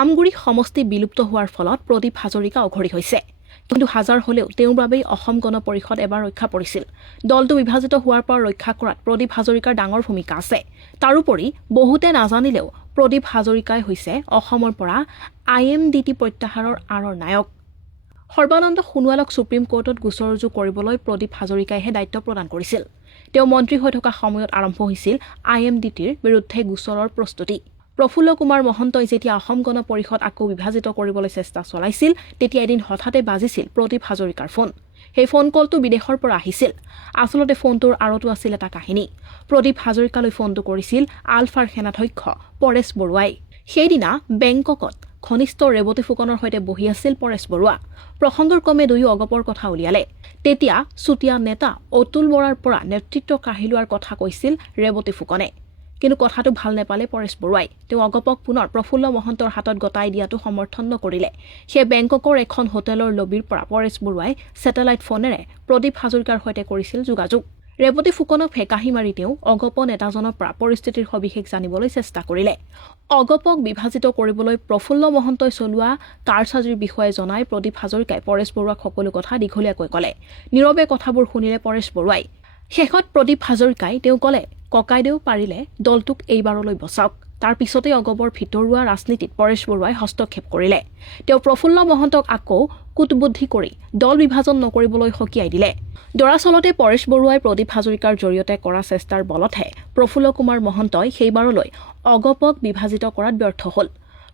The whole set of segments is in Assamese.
আমগুৰি সমষ্টি বিলুপ্ত হোৱাৰ ফলত প্ৰদীপ হাজৰিকা অঘৰী হৈছে। কিন্তু হাজাৰ হলেও তেওঁৰ বাবেই অসম গণ পৰিষদ এবাৰ ৰক্ষা পৰিছিল। দলটো বিভাজিত হোৱাৰ পৰা ৰক্ষা কৰাত প্ৰদীপ হাজৰিকাৰ ডাঙৰ ভূমিকা আছে। তাৰোপৰি বহুতে নাজানিলেও প্ৰদীপ হাজৰিকাই হৈছে অসমৰ পৰা IMDT প্ৰত্যাহাৰৰ আঁৰৰ নায়ক। সৰ্বানন্দ সোণোৱালক সুপ্ৰিম কোৰ্টত গোচৰ ৰুজু কৰিবলৈ প্ৰদীপ হাজৰিকাইহে দায়িত্ব প্ৰদান কৰিছিল। তেওঁ মন্ত্ৰী হৈ থকা সময়ত আৰম্ভ হৈছিল IMDTৰ বিৰুদ্ধে গোচৰৰ প্ৰস্তুতি। প্ৰফুল্ল কুমাৰ মহন্তই যেতিয়া অসম গণ পৰিষদ আকৌ বিভাজিত কৰিবলৈ চেষ্টা চলাইছিল, তেতিয়া এদিন হঠাতে বাজিছিল প্ৰদীপ হাজৰিকাৰ ফোন। সেই ফোন কলটো বিদেশৰ পৰা আহিছিল। আচলতে ফোনটোৰ আঁৰতো আছিল এটা কাহিনী। প্ৰদীপ হাজৰিকালৈ ফোনটো কৰিছিল আলফাৰ সেনাধ্যক্ষ পৰেশ বৰুৱাই। সেইদিনা বেংককত ঘনিষ্ঠ ৰেৱতী ফুকনৰ সৈতে বহি আছিল পৰেশ বৰুৱা। প্ৰসংগৰ ক্ৰমে দুয়ো অগপৰ কথা উলিয়ালে। তেতিয়া চুতীয়া নেতা অতুল বৰাৰ পৰা নেতৃত্ব কাঢ়ি লোৱাৰ কথা কৈছিল ৰেৱতী ফুকনে। কিন্তু কথাটো ভাল নেপালে পৰেশ বৰুৱাই। তেওঁ অগপক পুনৰ প্ৰফুল্ল মহন্তৰ হাতত গতাই দিয়াটো সমৰ্থন নকৰিলে। সেই বেংককৰ এখন হোটেলৰ লবিৰ পৰা পৰেশ বৰুৱাই ছেটেলাইট ফোনেৰে প্ৰদীপ হাজৰিকাৰ সৈতে কৰিছিল যোগাযোগ। ৰেৱতী ফুকনক ফেকাহি মাৰি তেওঁ অগপ নেতাজনৰ পৰা পৰিস্থিতিৰ সবিশেষ জানিবলৈ চেষ্টা কৰিলে। অগপক বিভাজিত কৰিবলৈ প্ৰফুল্ল মহন্তই চলোৱা কাৰসাজিৰ বিষয়ে জনাই প্ৰদীপ হাজৰিকাই পৰেশ বৰুৱাক সকলো কথা দীঘলীয়াকৈ ক'লে। নীৰৱে কথাবোৰ শুনিলে পৰেশ বৰুৱাই। শেষত প্ৰদীপ হাজৰিকাই তেওঁ ক'লে, ককাইদেউ পাৰিলে দলটোক এইবাৰলৈ বচাওক। তাৰ পিছতে অগপৰ ভিতৰুৱা ৰাজনীতিত পৰেশ বৰুৱাই হস্তক্ষেপ কৰিলে। তেওঁ প্ৰফুল্ল মহন্তক আকৌ কুটবুদ্ধি কৰি দল বিভাজন নকৰিবলৈ সকীয়াই দিলে। দৰাচলতে পৰেশ বৰুৱাই প্ৰদীপ হাজৰিকাৰ জৰিয়তে কৰা চেষ্টাৰ বলতহে প্ৰফুল্ল কুমাৰ মহন্তই সেইবাৰলৈ অগপক বিভাজিত কৰাত ব্যৰ্থ হ'ল।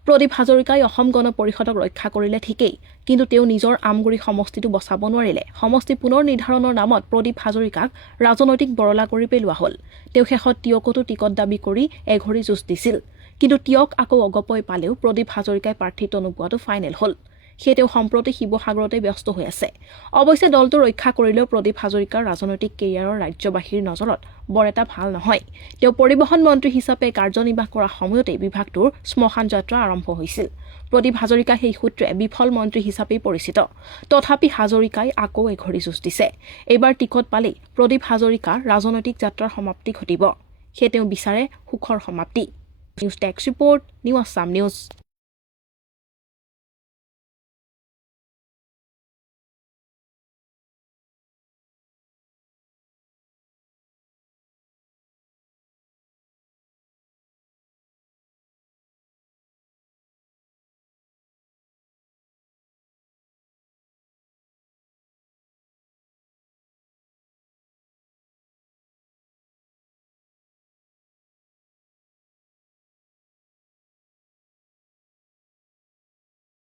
প্ৰদীপ হাজৰিকাই অসম গণ পৰিষদক ৰক্ষা কৰিলে ঠিকেই, কিন্তু তেওঁ নিজৰ আমগুৰি সমষ্টিটো বচাব নোৱাৰিলে। সমষ্টি পুনৰ নিৰ্ধাৰণৰ নামত প্ৰদীপ হাজৰিকাক ৰাজনৈতিক বৰলা কৰি পেলোৱা হ'ল। তেওঁ শেষত টিয়কতো টিকট দাবী কৰি এঘৰি যুঁজ দিছিল। কিন্তু টিয়ক আকৌ অগপই পালেও প্ৰদীপ হাজৰিকাই প্ৰাৰ্থিত্ব নোপোৱাটো ফাইনেল হ'ল। সেয়ে তেওঁ সম্প্ৰতি শিৱসাগৰতে ব্যস্ত হৈ আছে। অৱশ্যে দলটো ৰক্ষা কৰিলেও প্ৰদীপ হাজৰিকাৰ ৰাজনৈতিক কেৰিয়াৰৰ ৰাজ্যবাসীৰ নজৰত বৰ এটা ভাল নহয়। তেওঁ পৰিবহণ মন্ত্ৰী হিচাপে কাৰ্যনিৰ্বাহ কৰা সময়তেই বিভাগটোৰ শ্মশান যাত্ৰা আৰম্ভ হৈছিল। প্ৰদীপ হাজৰিকা সেই সূত্ৰে বিফল মন্ত্ৰী হিচাপেই পৰিচিত। তথাপি হাজৰিকাই আকৌ এঘৰি যুঁজ দিছে। এইবাৰ টিকট পালেই প্ৰদীপ হাজৰিকাৰ ৰাজনৈতিক যাত্ৰাৰ সমাপ্তি ঘটিব। সেয়ে তেওঁ বিচাৰে সুখৰ সমাপ্তি। News desk report, new Assam news.